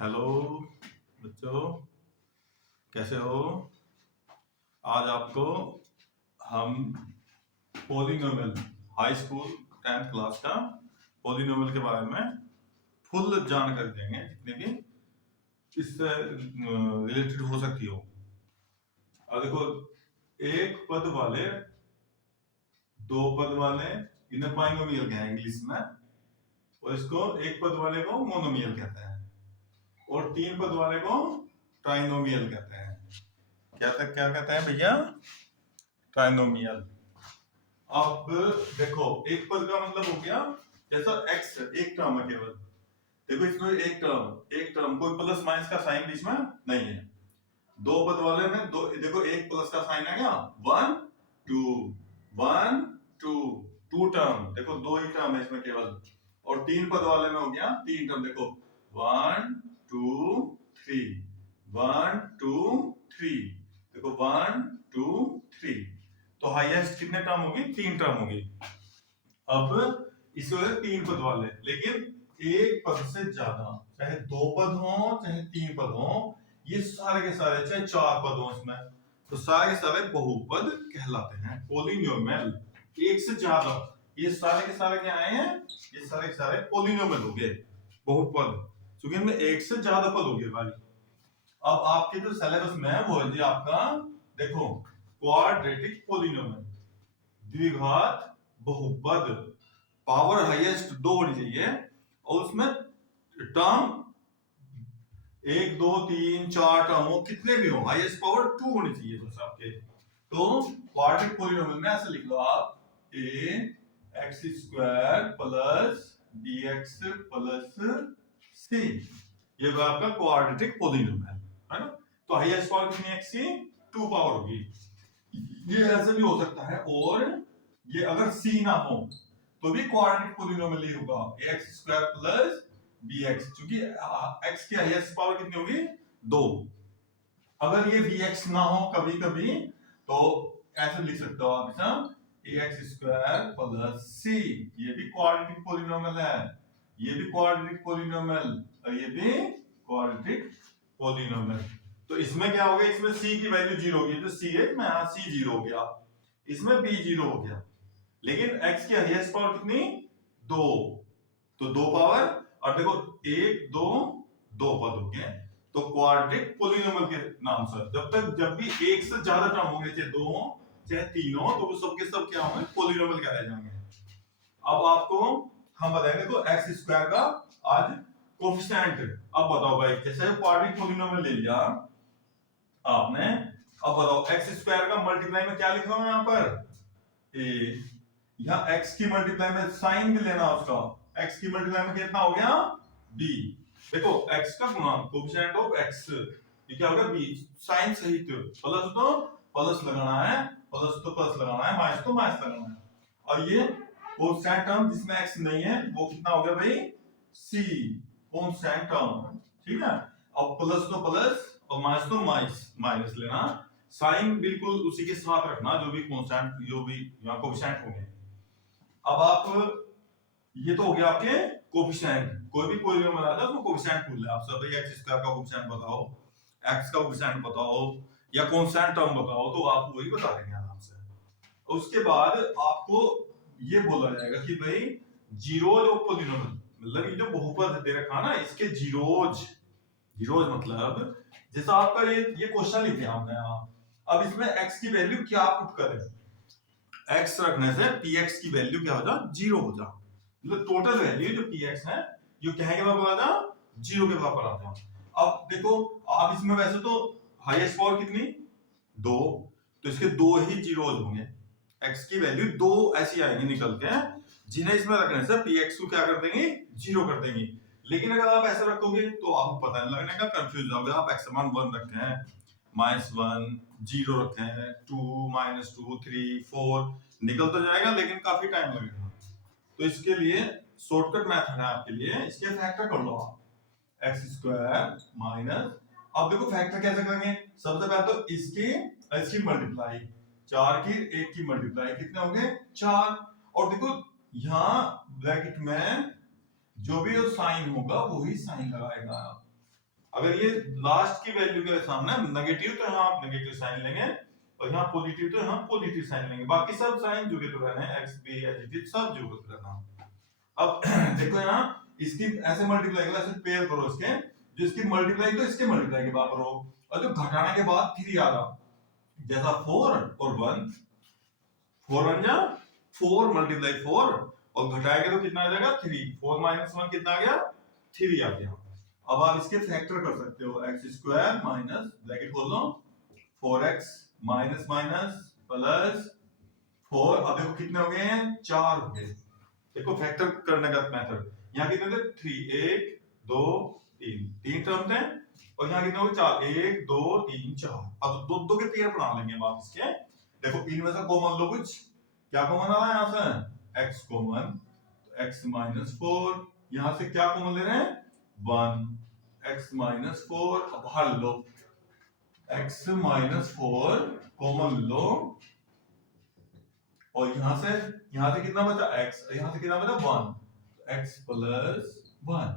Hello बच्चों, कैसे हो? आज आपको हम polynomial high school 10th class का पॉलिनोमियल के बारे में फुल जानकारी देंगे, जितनी भी इससे रिलेटेड हो सकती हो। और देखो, एक पद वाले, दो पद वाले इन्हें बाइनोमियल कहते हैं इंग्लिश में, और इसको एक पद वाले को मोनोमियल कहते हैं, और तीन पद वाले को ट्राइनोमियल कहते हैं। क्या कहते हैं भैया? ट्राइनोमियल। अब देखो, एक पद का मतलब हो गया जैसा एक्स एक टर्म है केवल। देखो इसमें एक टर्म कोई प्लस माइनस का साइन बीच में नहीं है। दो पद वाले में दो, देखो एक प्लस का साइन आ गया, 1 2 1 2 टू टर्म, देखो दो ही टर्म है इसमें केवल। और तीन पद वाले में हो गया तीन टर्म, देखो 1 2 3 1 2 3, देखो 1 2 3। तो हाईएस्ट कितने टर्म होगी? तीन टर्म होगी। अब इस वजह से तीन पद वाले, लेकिन एक पद से ज्यादा, चाहे दो पद हो चाहे तीन पद हो, ये सारे के सारे, चाहे चार पद हो इसमें, तो सारे के सारे बहुपद कहलाते हैं, पॉलिनोमियल। एक से ज्यादा, ये सारे के सारे क्या आए हैं? ये सारे के सारे पॉलिनोमियल हो गए, बहुपद, क्योंकि इनमें एक से ज्यादा पद हो गए भाई। अब आपके जो सिलेबस में है वो है जी आपका, देखो, क्वाड्रेटिक पॉलिनोमियल, द्विघात बहुपद, पावर हाईएस्ट दो होनी चाहिए, और उसमें टर्म एक दो तीन चार टर्म हो, कितने भी हो, हाईएस्ट पावर 2 होनी चाहिए बस आपके। तो क्वाड्रेटिक पॉलिनोमियल में ऐसे लिख लो आप, a x square plus bx plus c, ये वो आपका क्वाड्रेटिक पॉलिनोमियल है ना। तो हाईएस्ट पावर कितनी x की? 2 पावर होगी। ये ऐसे भी हो सकता है, और ये अगर c ना हो तो भी क्वाड्रेटिक पॉलिनोमियल ही होगा, ax स्क्वायर प्लस bx, क्योंकि x की हाईएस्ट पावर कितनी होगी? 2। अगर ये bx ना हो कभी कभी, तो ऐसे लिख सकते हो आप इसे, ax स्क्वायर प्लस c, ये भी क्वाड्रेटिक पॉलिनोमियल है, ये भी क्वाड्रेटिक पॉलिनोमियल, और ये भी क्वाड्रेटिक पॉलिनोमियल। तो इसमें क्या हो गया? इसमें c की वैल्यू 0 होगी, तो c है में, यहां c 0 हो गया, इसमें b 0 हो गया, लेकिन x की हाईएस्ट पावर कितनी? 2, तो 2 पावर, और देखो 1 2 2 पद हो गए, तो क्वाड्रेटिक पॉलिनोमियल के नाम से जब भी एक से ज्यादा टर्म होंगे, चाहे दो हो चाहे तीन हो, तो वो सबके सब क्या होंगे? पॉलिनोमियल कहलाए जाएंगे। अब आपको हम बताएंगे, देखो x स्क्वायर का आज कोफिशिएंट। अब बताओ भाई, जैसे क्वाड्रेटिक पॉलिनोमियल ले लिया आपने, अब बताओ x स्क्वायर का मल्टीप्लाई में क्या लिखा हुआ है यहाँ पर? a, यहाँ x की मल्टीप्लाई में साइन भी लेना उसका, x की मल्टीप्लाई में कितना हो गया? b। देखो x का गुणांक, कोफिशिएंट ऑफ x, ये क्या होगा? b, साइन सहित, प्लस तो प्लस लगाना है, प्लस तो प्लस लगाना है, माइनस तो माइनस लगाना है। और ये कोफिशिएंट टर्म जिसमें x नहीं है वो कितना हो गया भाई? c, कोफिशिएंट टर्म, ठीक है। अब प्लस तो प्लस और माइनस तो माइनस लेना, साइन बिल्कुल उसी के साथ रखना, जो भी कांस्टेंट, जो भी यहाँ कोफिशिएंट होंगे। अब आप, ये तो हो गया आपके कोफिशिएंट, कोई भी पॉलिनोमियल आ जाए उसको कोफिशिएंट पूछ ले आपसे, भाई x स्क्वायर का कोफिशिएंट बताओ, x का कोफिशिएंट बताओ, या कांस्टेंट टर्म बताओ, तो आप वही बता देंगे आराम से। उसके बाद आपको ये बोला जाएगा कि भाई जीरोज ऑफ पॉलिनोमियल, मतलब ये जो बहुपद दे रखा ना, इसके जीरोज मतलब, जैसा आपका ये क्वेश्चन लिखे हमने यहाँ, अब इसमें x की वैल्यू क्या पुट करें? x रखने से px की वैल्यू क्या हो जा? 0 हो जा, मतलब टोटल वैल्यू जो px है, ये क्या के बराबर आ जा? 0 के बराबर आ जा। अब देखो, आप इसमें वैसे तो हाईएस्ट पावर कितनी? 2, तो इसके दो ही जीरोज होंगे, x की वैल्यू 2 ऐसी आएगी निकल के, जिन्हें इसमें रखने से px को क्या कर देंगे? 0 कर देंगे। लेकिन अगर आप ऐसे रखोगे तो आपको पता नहीं लगने का, कंफ्यूज होगे आप। x समान 1 रखे हैं, -1 0 रखे हैं, 2 -2 3 4, निकल तो जाएगा लेकिन काफी टाइम लगेगा। तो इसके लिए शॉर्टकट मेथड है आपके लिए, इसके फैक्टर कर लो आप, x स्क्वायर माइनस, अब देखो फैक्टर कैसे करेंगे? सबसे पहले तो इसकी मल्टीप्लाई, 4 की 1 की मल्टीप्लाई, कितने होंगे? 4। और देखो यहाँ ब्रैकेट में जो भी साइन होगा वही साइन लगाएगा, अगर ये लास्ट की वैल्यू के सामने नेगेटिव तो यहाँ आप नेगेटिव साइन लेंगे और यहाँ पॉजिटिव तो यहाँ पॉजिटिव साइन लेंगे, बाकी सब साइन जुड़े तो रहना है, एक्स बी एच डी सब जुड़े तो रहना। अब देखो यहाँ इसकी ऐसे मल्टीप्लाई करो, ऐसे पेयर करो इसके, जो इसकी मल्टीप्लाई तो इसके मल्टीप्लाई के बराबर हो, और जो घटाने के बाद 3 आ रहा, जैसा 4 और 1, 4 बन जा 4 मल्टीप्लाई 4 और घटाएंगे तो कितना आ जाएगा 3, 4 माइनस 1 कितना आ गया 3 आ गया। अब आप इसके फैक्टर कर सकते हो, एक्स स्क्वायर माइनस ब्रैकेट खोल लो 4x माइनस माइनस प्लस 4, अब देखो कितने हो गए हैं 4 हो गए। देखो फैक्टर करने का मेथड, यहाँ कितने थे 3, 1 2 3 टर्म्स हैं, और यहाँ कितने हो गए 4, 1 2 3 4। अब दो दो के पेयर बना लेंगे हम आप इसके। देखो इनमें से कॉमन लो, कुछ क्या कॉमन आ रहा है यहाँ से x कॉमन, तो x माइनस 4, यहाँ से क्या कॉमन ले रहे हैं 1, x माइनस 4, अब हल लो x माइनस 4 कॉमन लो, और यहां से कितना बचा x, यहां से कितना बचा 1, तो x प्लस 1।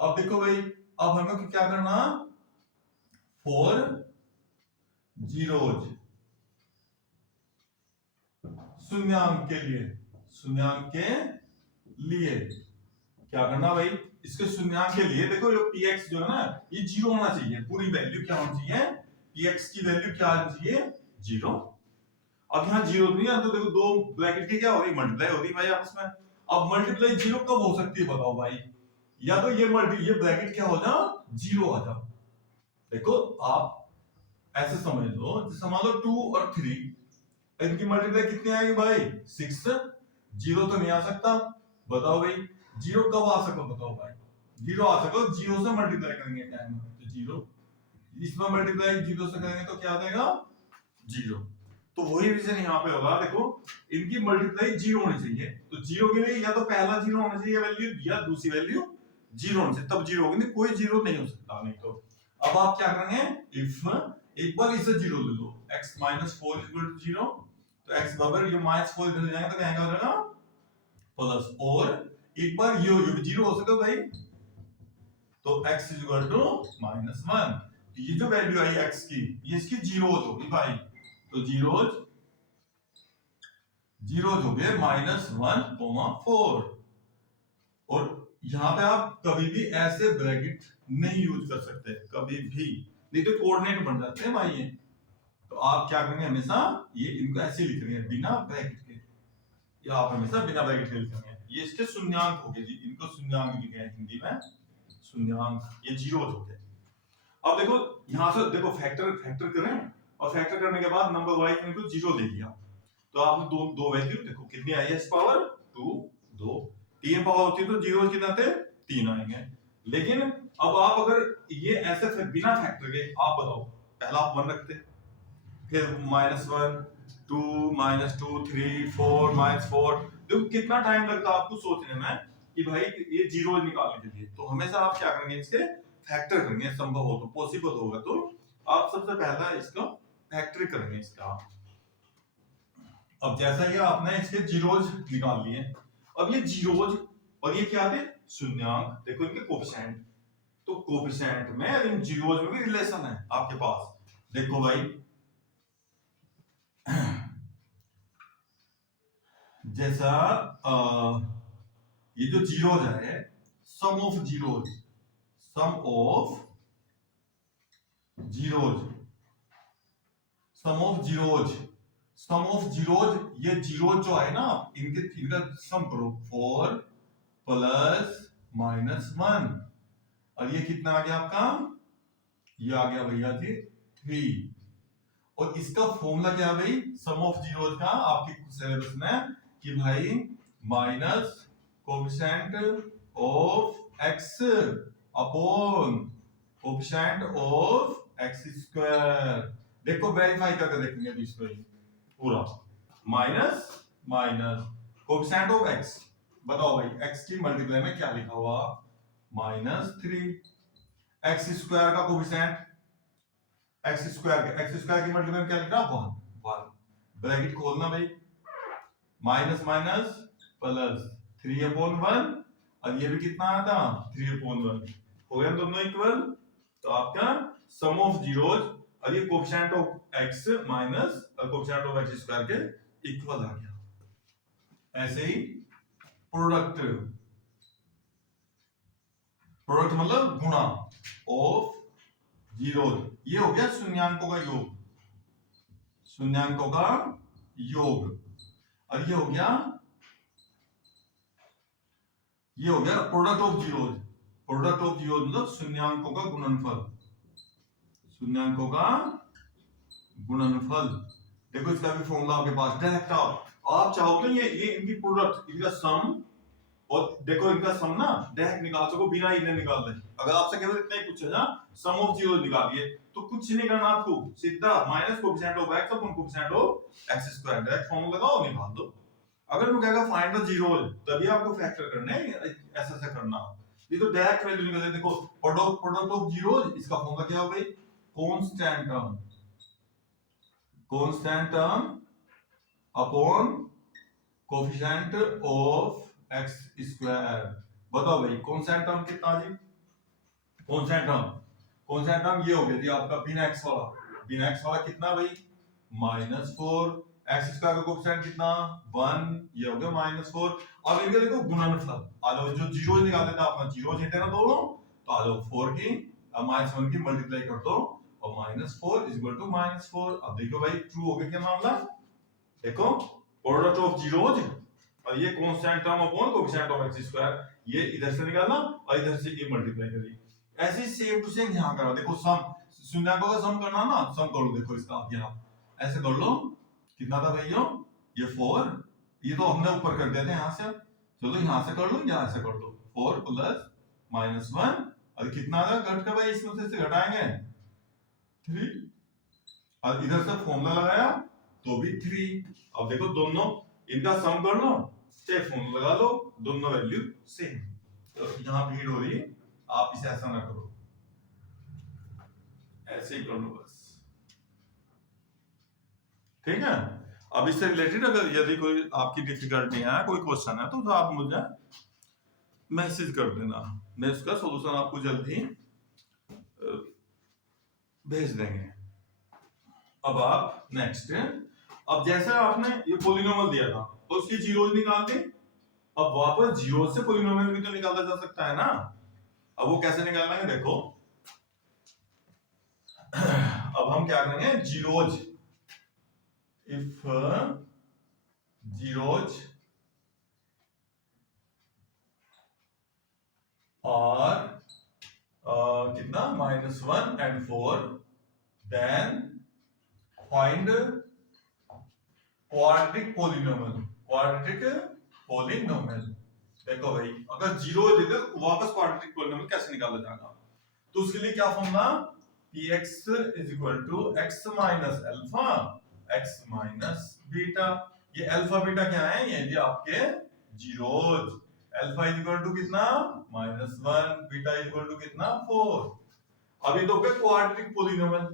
अब देखो भाई, अब हमें क्या करना 4 जीरोज शून्यांक के लिए, शून्यांक के लिए क्या करना भाई, इसके शून्यांक के लिए देखो ये px जो है ना ये 0 होना चाहिए, पूरी वैल्यू क्या होनी चाहिए, px की वैल्यू क्या होनी चाहिए 0। अब यहाँ 0 नहीं है तो देखो दो ब्रैकेट की क्या हो रही मल्टीप्लाई हो रही भाई आपस में। अब मल्टीप्लाई 0 कब हो सकती है बताओ भाई, या तो ये ब्रैकेट क्या हो जा 0 आ जा। देखो आप ऐसे समझ लो, जैसे मान लो 2 और 3, इनकी मल्टीप्लाई कितनी आएगी भाई 6, 0 तो नहीं आ सकता, बताओ भाई 0 कब आ सकता बताओ भाई, 0 आ सकता 0 से मल्टीप्लाई करेंगे टाइम, तो 0 इसमें मल्टीप्लाई 0 से करेंगे तो क्या आ जाएगा 0। तो वही रीजन यहाँ पे होगा, देखो इनकी मल्टीप्लाई 0 होनी चाहिए, तो 0 के लिए या तो पहला 0 होना चाहिए वैल्यू, या दूसरी वैल्यू 0 होनी चाहिए, तब 0 होगी, नहीं कोई 0 नहीं हो सकता नहीं तो। अब आप क्या करेंगे, इफ एक बार इसे 0 ले लो, x माइनस 4 इक्वल टू 0, तो x बराबर ये माइनस 4 इधर ले जाएंगे तो क्या हो जाएगा प्लस, और एक बार ये 0 हो सके भाई, तो x इक्वल टू माइनस 1, ये जो वैल्यू आई x की ये इसकी 0 होगी भाई, तो 0 हो गए -1,4। और यहां पे आप कभी भी ऐसे ब्रैकेट नहीं यूज कर सकते कभी भी, नहीं तो कोऑर्डिनेट बन जाते हैं भाई ये। तो आप क्या करेंगे हमेशा ये इनको ऐसे लिखेंगे बिना ब्रैकेट के, या आप हमेशा बिना ब्रैकेट के लिखेंगे, ये इसके शून्यांक हो गए जी, इनको शून्यांक लिखे हैं हिंदी में शून्यांक, ये 0 हो गए। अब देखो यहां से देखो फैक्टर करें, और फैक्टर करने के बाद नंबर वाइज इनको 0 ले लिया, तो आपने दो वैल्यू देखो कितनी आई है, पावर 2 2, 3 पावर होती है तो 0 कितना थे 3 आएंगे। लेकिन अब आप अगर ये ऐसे बिना फैक्टर के आप बताओ, पहला आप 1 रखते, फिर -1 2 -2 3 4 -4, देखो कितना टाइम लगता है आपको सोचने में कि भाई ये 0 निकालने के लिए। तो हमेशा आप क्या करेंगे, इसके फैक्टर करेंगे, संभव हो तो, पॉसिबल होगा तो आप सबसे पहला इसका फैक्टर करेंगे इसका। अब जैसा कि आपने इसके जीरोज निकाल लिए, अब ये जीरोज और ये क्या थे शून्यांक, देखो इनके कोफिशिएंट, तो कोफिशिएंट में इन जीरोज में भी रिलेशन है आपके पास। देखो भाई जैसा ये जो जीरोज है, sum of zeros, sum of zeros, sum of zeros, sum of zeros, ये जीरोज जो है ना इनका सम करो 4 प्लस -1, और ये कितना आ गया आपका, ये आ गया भैया जी 3। और इसका फॉर्मूला क्या है भाई सम ऑफ जीरोज का आपके सिलेबस में, कि भाई minus coefficient of x upon coefficient of x square. देखो वेरीफाई करके देखेंगे अभी इसको पूरा, माइनस कोफिशिएंट ऑफ x, बताओ भाई x की मल्टीप्लाई में क्या लिखा हुआ -3, x स्क्वायर का कोफिशिएंट x स्क्वायर की मल्टीप्लाई में क्या लिखा 1, ब्रैकेट खोलना भाई, माइनस माइनस प्लस 3/1, और ये भी कितना आया था 3/1, हो गया दोनों इक्वल। तो आपका सम ऑफ जीरोज और ये coefficient of x minus coefficient of x square के इक्वल आ गया। ऐसे ही प्रोडक्ट मतलब गुणा ऑफ जीरोज, ये हो गया शून्यांकों का योग, शून्यांकों का योग। और ये हो गया product of zeros, product of zeros मतलब शून्यांकों का गुणनफल, शून्यांकों का गुणनफल। देखो इसका भी फॉर्मूला आपके पास डायरेक्ट, आप चाहो तो ये इनकी प्रोडक्ट, इनका सम, और देखो इनका सम ना डायरेक्ट निकाल सको बिना इन्हें निकाल दे। अगर आपसे केवल इतना ही पूछे ना सम ऑफ जीरो निकालिए तो कुछ नहीं करना आपको, सीधा minus coefficient of x upon coefficient of x square, direct formula लगाओ निकाल दो। अगर वो कहेगा फाइंड द जीरोज तभी आपको फैक्टर करना है, ऐसा करना, ये तो डायरेक्ट वैल्यू निकाल। देखो प्रोडक्ट ऑफ जीरोज, इसका फॉर्मूला क्या हो गई, constant term upon coefficient of x square. बताओ भाई कांस्टेंट टर्म कितना जी, कांस्टेंट टर्म ये हो गया जी आपका बिना x वाला कितना भाई -4, x स्क्वायर का कोफिशिएंट कितना 1, ये हो गया -4। अब इनके देखो गुणनफल, आ लो जो जीरो निकालते थे अपना जीरो लेते ना दोनों, तो आ लो 4 की -1 की मल्टीप्लाई कर दो और -4 -4। अब देखो भाई ट्रू हो गया क्या मामला, देखो प्रोडक्ट ऑफ जीरोज और ये constant term upon coefficient of x square, ये इधर से निकालना और इधर से ये मल्टीप्लाई करिए। ऐसे सेम टू सेम यहां करो, देखो सम शून्यांकों का सम करना ना, सम कर लो, देखो इसका यहां ऐसे कर लो, कितना था भैया ये 4, ये तो हमने ऊपर कर दिया था यहां से, चलो यहां से कर लो या ऐसे कर दो, 4 प्लस -1 और कितना था घट का भाई, इसमें से घटाएंगे 3 और इधर से फॉर्मूला लगाया तो भी 3। अब देखो दोनों इनका सम कर लो, चाहे फॉर्मूला लगा लो, दोनों वैल्यू सेम। तो यहां भीड़ हो रही है, आप इसे ऐसा ना करो, ऐसे ही कर लो बस, ठीक है। अब इससे रिलेटेड अगर यदि कोई आपकी डिफिकल्टी है, कोई क्वेश्चन है, तो आप मुझे मैसेज कर देना, मैं इसका सॉल्यूशन आपको जल्दी भेज देंगे। अब आप नेक्स्ट, अब जैसे आपने ये पॉलिनोमियल दिया था तो उसकी जीरोज निकाल दी, अब वापस जीरो से पॉलिनोमियल भी तो निकाला जा सकता है ना। अब वो कैसे निकालना है देखो, अब हम क्या करेंगे, जीरोज, इफ जीरोज और कितना -1 and 4, then find quadratic polynomial. देखो भाई अगर जीरो दे दे तो वापस क्वाड्रेटिक पॉलिनोमियल कैसे निकाला जाएगा, तो उसके लिए क्या formula, px = x minus alpha x minus beta. ये अल्फा बीटा क्या है, ये जी आपके जीरोज, अल्फा कितना -1, बीटा कितना 4। अब ये तो हो गया क्वाड्रेटिक पॉलिनोमियल,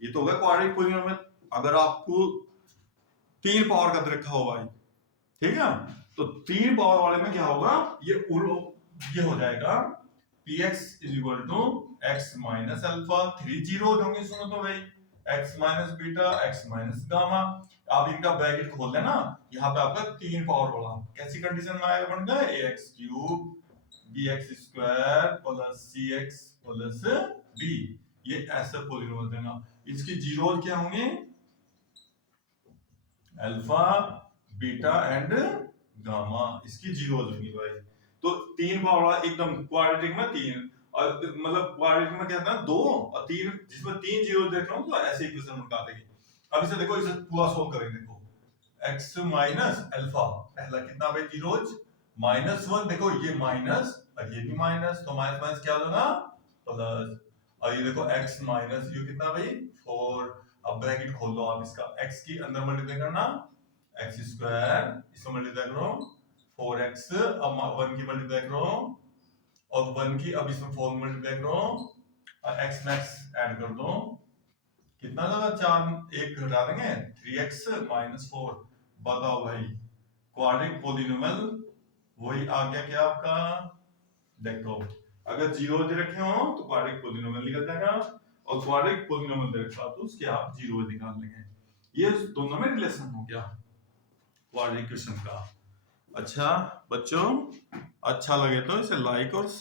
ये तो हो गया क्वाड्रेटिक पॉलिनोमियल। अगर आपको 3 पावर का रखा हो भाई, ठीक है, तो 3 पावर वाले में क्या होगा, ये हो जाएगा px = x minus alpha, 3 zero होंगे, सुनो तो भाई x minus beta x minus gamma. आप इनका ब्रैकेट खोल लेना, यहाँ पे आपका 3 पावर वाला कैसी कंडीशन में आएगा, बन गया ax³ bx² plus cx plus b, ये ऐसा पॉलिनोमियल देना। इसकी जीरोज क्या होंगे, अल्फा बीटा एंड गामा, इसकी जीरोज होंगी भाई। तो 3 पावर वाला एकदम क्वाड्रेटिक में 3, और मतलब क्वाड्रेटिक में क्या था 2 और 3, जिसमें 3 जीरो देख रहा हूं तो ऐसे इक्वेशन बना देंगे। अब इसे देखो, इसे पूरा सोल्व करेंगे, देखो x माइनस अल्फा, पहला कितना भाई जीरोज -1, देखो ये माइनस और ये भी माइनस, तो माइनस माइनस क्या होगा प्लस, और ये देखो x माइनस ये कितना भाई 4। अब ब्रैकेट खोल दो आप इसका, x की अंदर मल्टीप्लाई करना x², इसको मल्टीप्लाई करो 4x, अब 1 की मल्टीप्लाई करो और 1 की अब इसमें 4 मल्टीप्लाई करो और x मैक्स ऐड कर दो, कितना लगा 4, 1 घटा देंगे 3x - 4। बताओ भाई क्वाड्रेटिक पॉलिनोमियल वही आ गया क्या आपका, देखो अगर 0 दे रखे हो तो क्वाड्रेटिक पोलिनोमियल निकल जाएगा, और क्वाड्रेटिक पोलिनोमियल दे रखा तो उसके आप 0 निकाल लेंगे। ये दोनों में रिलेशन हो गया क्वाड्रेटिक इक्वेशन का। अच्छा बच्चों, अच्छा लगे तो इसे लाइक और